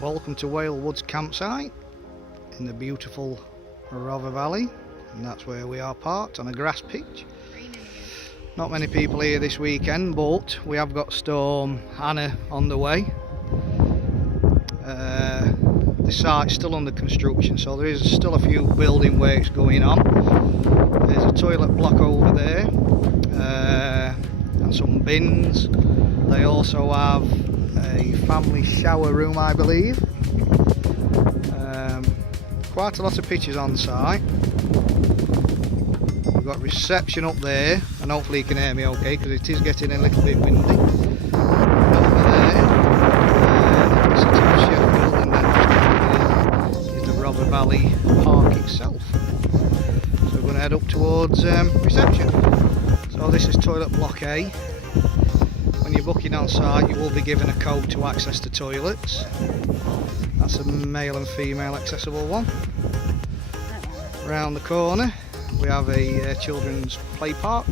Welcome to WalesWood's campsite in the beautiful Rother Valley, and that's where we are parked on a grass pitch. Not many people here this weekend, but we have got Strom Hannah on the way. The site's still under construction, so there is still a few building works going on. There's a toilet block over there, and some bins. They also have a family shower room, I believe. Quite a lot of pictures on site. We've got reception up there, and hopefully you can hear me okay because it is getting a little bit windy. And over there, the city of Sheffield, and then just over here is the Rother Valley park itself. So we're going to head up towards reception. So this is toilet block A. When you're booking on site, you will be given a code to access the toilets. That's a male and female accessible one. Round the corner we have a children's play park,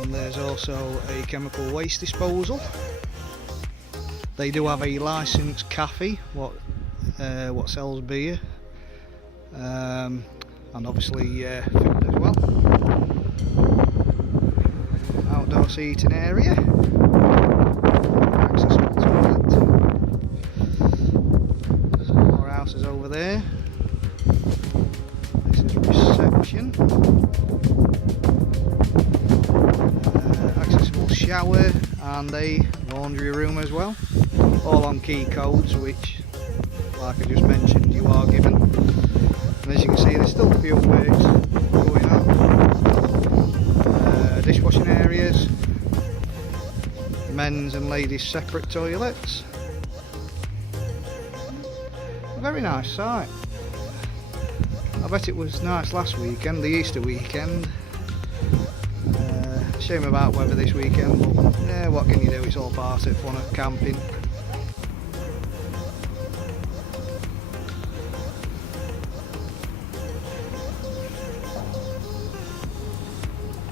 and there's also a chemical waste disposal. They do have a licensed cafe what sells beer, and obviously food as well. Outdoor seating area, accessible toilet. Some more houses over there. This is reception. Accessible shower and a laundry room as well. All on key codes, which, like I just mentioned, you are given. And as you can see, there's still a few works going on. Dishwashing areas, men's and ladies separate toilets. A very nice site. I bet it was nice last weekend, the Easter weekend. Shame about weather this weekend, but yeah, what can you do, it's all part of fun of camping.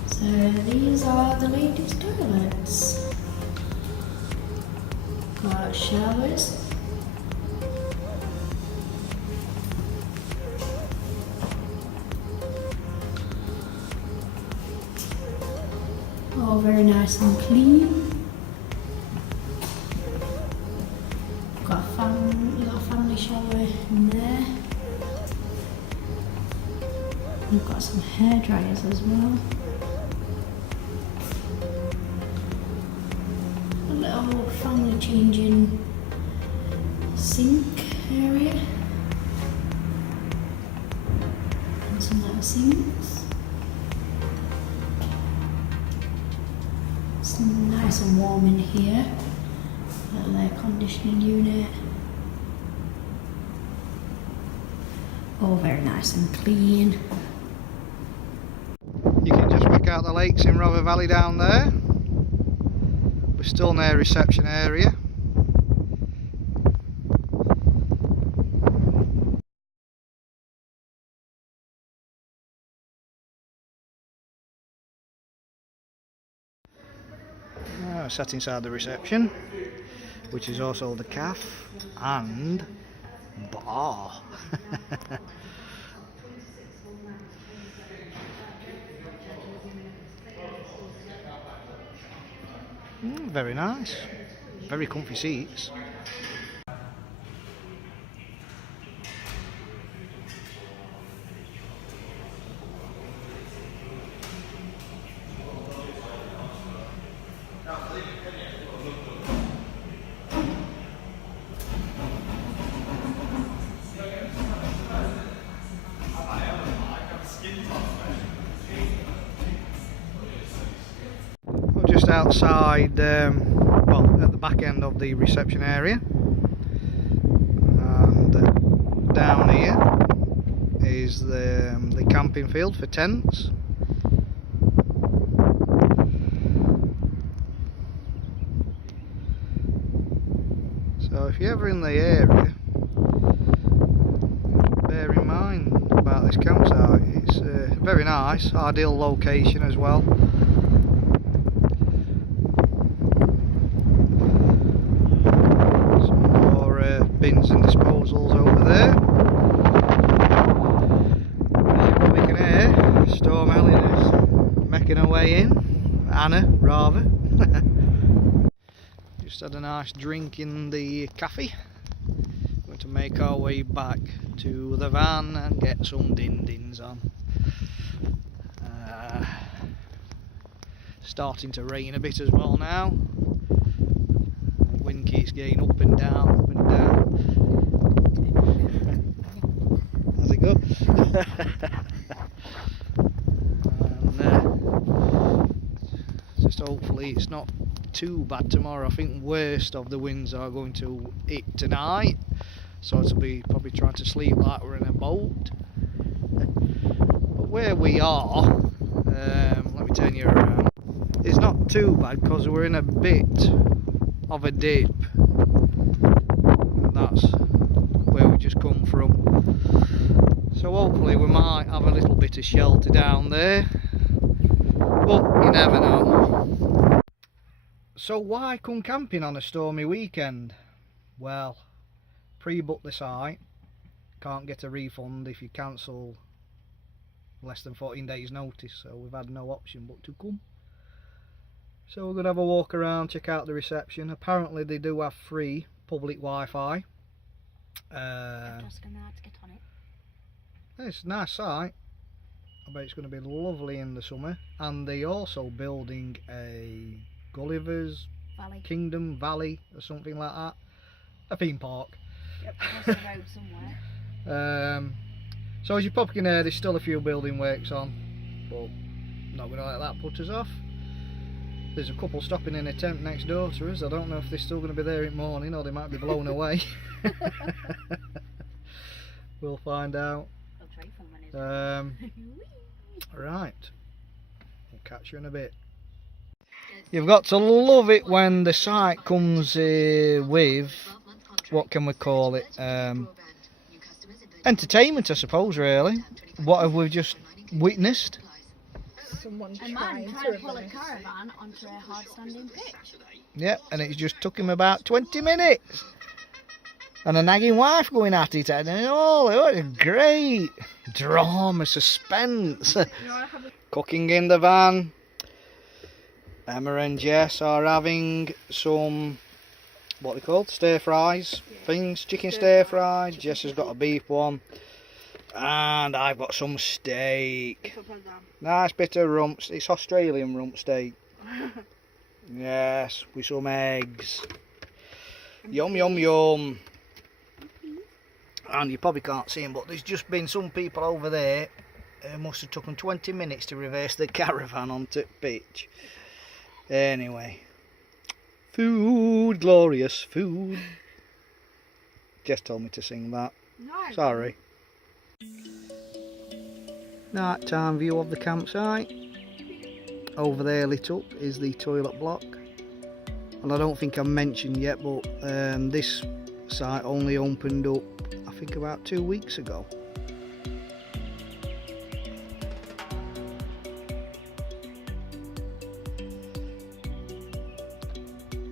So these are the ladies' toilets. Got showers. All very nice and clean. Got a family shower in there. We've got some hair dryers as well. A little family changing sink area. And some little sinks. It's nice and warm in here. Little air conditioning unit. All very nice and clean. You can just make out the lakes in Rother Valley down there. We're still near reception area. Sat inside the reception, which is also the cafe and bar. Very nice, very comfy seats. Just outside, well, at the back end of the reception area, and down here is the camping field for tents. So if you're ever in the area, bear in mind about this campsite. It's very nice, ideal location as well. bins and disposals over there. As you probably can hear, Strom Hannah is making her way in. Hannah, rather. Just had a nice drink in the cafe. Going to make our way back to the van and get some din-dins on. Starting to rain a bit as well now. The wind keeps getting up and down, up and down. How's it go? And, just hopefully it's not too bad tomorrow. I think worst of the winds are going to hit tonight, so it'll be probably trying to sleep like we're in a boat. But where we are, let me turn you around. It's not too bad because we're in a bit of a dip, and that's where we just come from. So hopefully we might have a little bit of shelter down there, but you never know. So why come camping on a stormy weekend? Well, pre-book the site, can't get a refund if you cancel less than 14 days notice, so we've had no option but to come. So we're going to have a walk around, check out the reception. Apparently they do have free public Wi-Fi. I'm just going to have to get on it. It's a nice site. I bet it's going to be lovely in the summer. And they're also building a Gulliver's Kingdom Valley or something like that. A theme park. Yep, across the road somewhere. So as you probably can hear, there's still a few building works on, but not going to let that put us off. There's a couple stopping in a tent next door to us. I don't know if they're still going to be there in the morning or they might be blown away. We'll find out. Right, we'll catch you in a bit. You've got to love it when the site comes with, what can we call it, entertainment I suppose really. What have we just witnessed? A man trying to pull a caravan onto a hard standing pitch. Yep, and it just took him about 20 minutes. And a nagging wife going at it, and oh, it was great drama, suspense. Cooking in the van. Emma and Jess are having some, what they called, stir fries things, chicken stir fries. Jess has got a beef one, and I've got some steak. Nice bit of rump. It's Australian rump steak. Yes, with some eggs. Yum yum yum. And you probably can't see them, but there's just been some people over there. It must have taken 20 minutes to reverse the caravan onto the pitch. Anyway, food, glorious food. Jess told me to sing that. No. Sorry. Night time view of the campsite. Over there lit up is the toilet block. And I don't think I mentioned yet, but this site only opened up I think about 2 weeks ago.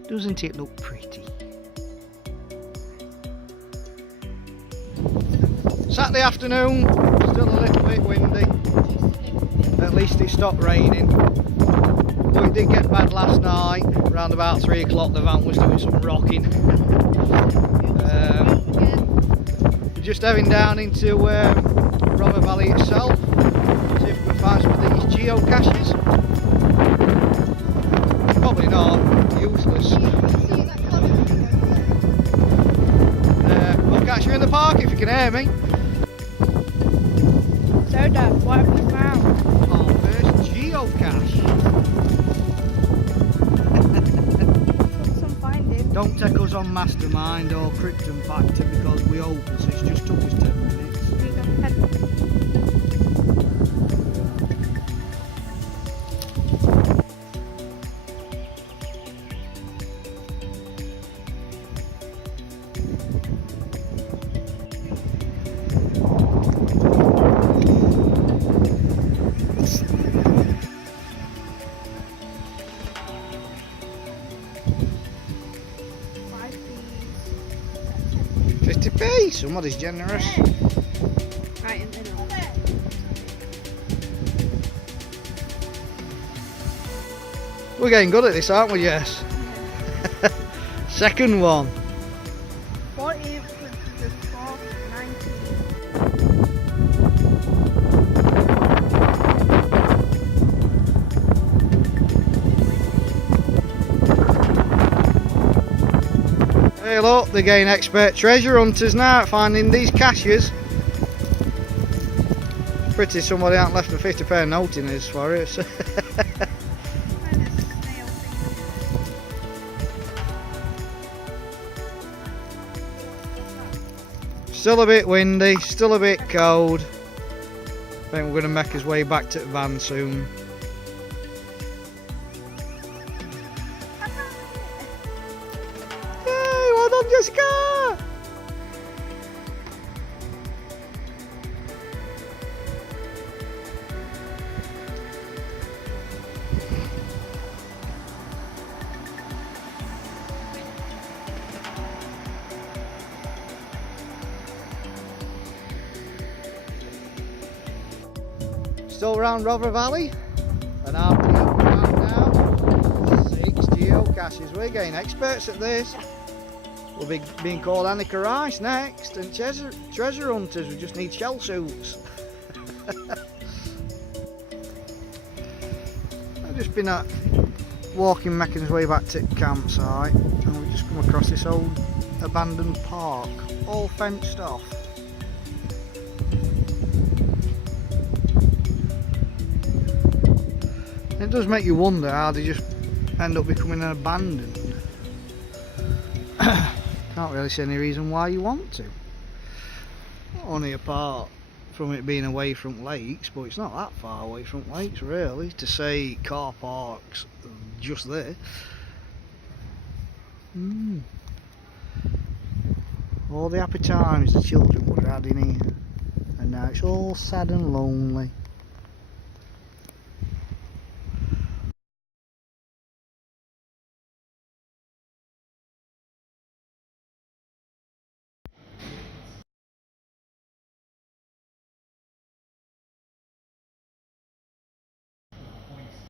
Doesn't it look pretty? Saturday afternoon, still a little bit windy. At least it stopped raining. But it did get bad last night. Around about 3 o'clock the van was doing some rocking. Just heading down into Rother Valley itself. See if we can find some of these geocaches. Probably not, useless. We'll catch you in the park if you can hear me. So Dad, what have we found? Our first geocache. Some finding. Don't take us on Mastermind or Krypton Factor because we open, so it's just took us 10 minutes. 50p. Somebody's generous. Right in the middle. We're getting good at this, aren't we, Jess? Second one. 40 to the 4, 19. Hey look, they're getting expert treasure hunters now at finding these caches. Pretty somebody hasn't left a 50p note in this for it. Still a bit windy, still a bit cold. I think we're going to make his way back to the van soon. Yay, well done Jessica! Still around Rother Valley, and I've been up now 6 geocaches. We're getting experts at this. We'll be being called Annika Rice next, and treasure hunters. We just need shell suits. I've just been walking, making his way back to the campsite, and we've just come across this old abandoned park, all fenced off. It does make you wonder how they just end up becoming abandoned. Can't really see any reason why you want to. Only apart from it being away from lakes, but it's not that far away from lakes really, to say car parks just there. All the happy times the children would have had in here, and now it's all sad and lonely.